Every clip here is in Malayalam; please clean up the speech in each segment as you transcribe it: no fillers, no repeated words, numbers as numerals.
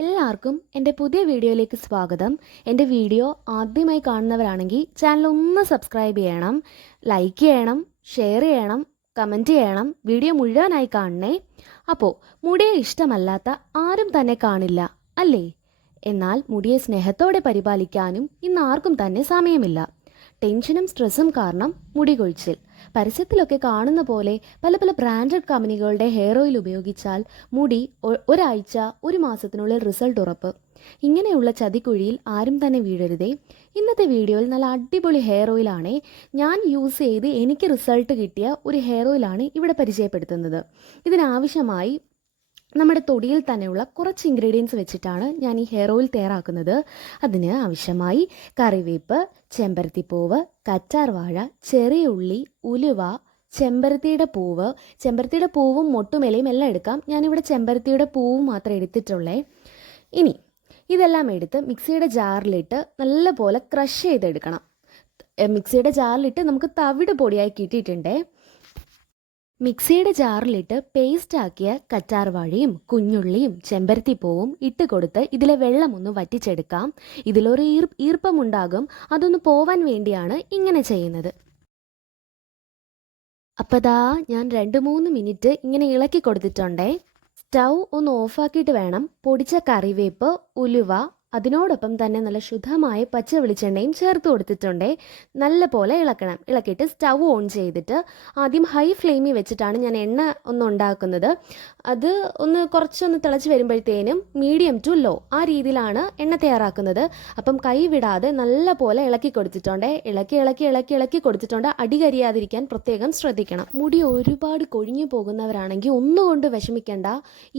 എല്ലാവർക്കും എൻ്റെ പുതിയ വീഡിയോയിലേക്ക് സ്വാഗതം. എൻ്റെ വീഡിയോ ആദ്യമായി കാണുന്നവരാണെങ്കിൽ ചാനൽ ഒന്ന് സബ്സ്ക്രൈബ് ചെയ്യണം, ലൈക്ക് ചെയ്യണം, ഷെയർ ചെയ്യണം, കമൻറ്റ് ചെയ്യണം. വീഡിയോ മുഴുവനായി കാണണേ. അപ്പോൾ മുടിയെ ഇഷ്ടമല്ലാത്ത ആരും തന്നെ കാണില്ല അല്ലേ? എന്നാൽ മുടിയെ സ്നേഹത്തോടെ പരിപാലിക്കാനും ഇന്ന് ആർക്കും തന്നെ സമയമില്ല. ടെൻഷനും സ്ട്രെസ്സും കാരണം മുടി കൊഴിച്ചിൽ. പരസ്യത്തിലൊക്കെ കാണുന്ന പോലെ പല പല ബ്രാൻഡഡ് കമ്പനികളുടെ ഹെയർ ഓയിൽ ഉപയോഗിച്ചാൽ മുടി ഒരാഴ്ച ഒരു മാസത്തിനുള്ളിൽ റിസൾട്ട് ഉറപ്പ്. ഇങ്ങനെയുള്ള ചതിക്കുഴിയിൽ ആരും തന്നെ വീഴരുതേ. ഇന്നത്തെ വീഡിയോയിൽ നല്ല അടിപൊളി ഹെയർ ഓയിലാണേ ഞാൻ യൂസ് ചെയ്ത് എനിക്ക് റിസൾട്ട് കിട്ടിയ ഒരു ഹെയർ ഓയിലാണ് ഇവിടെ പരിചയപ്പെടുത്തുന്നത്. ഇതിനാവശ്യമായി നമ്മുടെ തൊടിയിൽ തന്നെയുള്ള കുറച്ച് ഇൻഗ്രീഡിയൻസ് വെച്ചിട്ടാണ് ഞാൻ ഈ ഹെയർ ഓയിൽ തയ്യാറാക്കുന്നത്. അതിന് ആവശ്യമായി കറിവേപ്പ്, ചെമ്പരത്തിപ്പൂവ്, കറ്റാർവാഴ, ചെറിയ ഉള്ളി, ഉലുവ, ചെമ്പരത്തിയുടെ പൂവും മൊട്ടുമിലയും എല്ലാം എടുക്കാം. ഞാനിവിടെ ചെമ്പരത്തിയുടെ പൂവും മാത്രമേ എടുത്തിട്ടുള്ളേ. ഇനി ഇതെല്ലാം എടുത്ത് മിക്സിയുടെ ജാറിലിട്ട് നല്ലപോലെ ക്രഷ് ചെയ്തെടുക്കണം. മിക്സിയുടെ ജാറിലിട്ട് നമുക്ക് തവിട് പൊടിയായി കിട്ടിയിട്ടുണ്ടേ. മിക്സിയുടെ ജാറിലിട്ട് പേസ്റ്റ് ആക്കിയ കറ്റാർവാഴയും കുഞ്ഞുള്ളിയും ചെമ്പരത്തിപ്പൂവും ഇട്ട് കൊടുത്ത് ഇതിലെ വെള്ളമൊന്ന് വറ്റിച്ചെടുക്കാം. ഇതിലൊരു ഈർപ്പമുണ്ടാകും, അതൊന്ന് പോവാൻ വേണ്ടിയാണ് ഇങ്ങനെ ചെയ്യുന്നത്. അപ്പോൾ ദാ ഞാൻ 2-3 മിനിറ്റ് ഇങ്ങനെ ഇളക്കി കൊടുത്തിട്ടുണ്ടേ. സ്റ്റൗ ഒന്ന് ഓഫാക്കിയിട്ട് വേണം പൊടിച്ച കറിവേപ്പ്, ഉലുവ, അതിനോടൊപ്പം തന്നെ നല്ല ശുദ്ധമായ പച്ച വെളിച്ചെണ്ണയും ചേർത്ത് കൊടുത്തിട്ടുണ്ടേ. നല്ല പോലെ ഇളക്കണം. ഇളക്കിയിട്ട് സ്റ്റൗ ഓൺ ചെയ്തിട്ട് ആദ്യം ഹൈ ഫ്ലെയിമിൽ വെച്ചിട്ടാണ് ഞാൻ എണ്ണ ഒന്ന് ഉണ്ടാക്കുന്നത്. അത് കുറച്ചൊന്ന് തിളച്ച് വരുമ്പോഴത്തേനും മീഡിയം ടു ലോ ആ രീതിയിലാണ് എണ്ണ തയ്യാറാക്കുന്നത്. അപ്പം കൈ വിടാതെ നല്ല പോലെ ഇളക്കി കൊടുത്തിട്ടുണ്ടേ. ഇളക്കി കൊടുത്തിട്ടുണ്ട്. അടി കരിയാതിരിക്കാൻ പ്രത്യേകം ശ്രദ്ധിക്കണം. മുടി ഒരുപാട് കൊഴിഞ്ഞു പോകുന്നവരാണെങ്കിൽ ഒന്നുകൊണ്ട് വിഷമിക്കേണ്ട.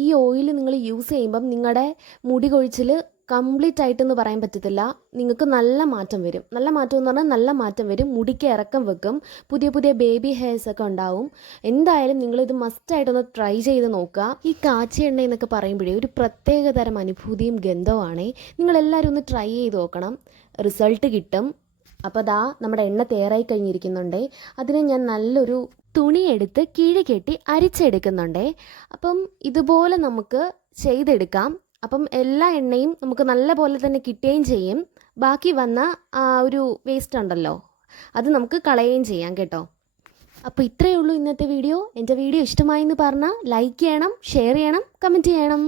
ഈ ഓയിൽ നിങ്ങൾ യൂസ് ചെയ്യുമ്പം നിങ്ങളുടെ മുടി കൊഴിച്ചിൽ കംപ്ലീറ്റ് ആയിട്ടെന്ന് പറയാൻ പറ്റത്തില്ല. നിങ്ങൾക്ക് നല്ല മാറ്റം വരും. നല്ല മാറ്റം എന്ന് പറഞ്ഞാൽ നല്ല മാറ്റം വരും. മുടിക്ക് ഇറക്കം വെക്കും. പുതിയ ബേബി ഹെയർസ് ഒക്കെ ഉണ്ടാവും. എന്തായാലും നിങ്ങളിത് മസ്റ്റായിട്ടൊന്ന് ട്രൈ ചെയ്ത് നോക്കുക. ഈ കാച്ചിയ എണ്ണ എന്നൊക്കെ പറയുമ്പോഴേ ഒരു പ്രത്യേക തരം അനുഭൂതിയും ഗന്ധവുമാണേ. നിങ്ങളെല്ലാവരും ഒന്ന് ട്രൈ ചെയ്ത് നോക്കണം, റിസൾട്ട് കിട്ടും. അപ്പോൾ ദാ നമ്മുടെ എണ്ണ തയ്യാറായി കഴിഞ്ഞിരിക്കുന്നുണ്ടേ. അതിന് ഞാൻ നല്ലൊരു തുണിയെടുത്ത് കിഴി കെട്ടി അരിച്ചെടുക്കുന്നുണ്ടേ. അപ്പം ഇതുപോലെ നമുക്ക് ചെയ്തെടുക്കാം. അപ്പം എല്ലാ എണ്ണയും നമുക്ക് നല്ല പോലെ തന്നെ കിട്ടുകയും ചെയ്യും. ബാക്കി വന്ന ഒരു വേസ്റ്റ് ഉണ്ടല്ലോ, അത് നമുക്ക് കളയുകയും ചെയ്യാം കേട്ടോ. അപ്പോൾ ഇത്രയേ ഉള്ളൂ ഇന്നത്തെ വീഡിയോ. എൻ്റെ വീഡിയോ ഇഷ്ടമായി എന്ന് പറഞ്ഞാൽ ലൈക്ക് ചെയ്യണം, ഷെയർ ചെയ്യണം, കമൻറ്റ് ചെയ്യണം.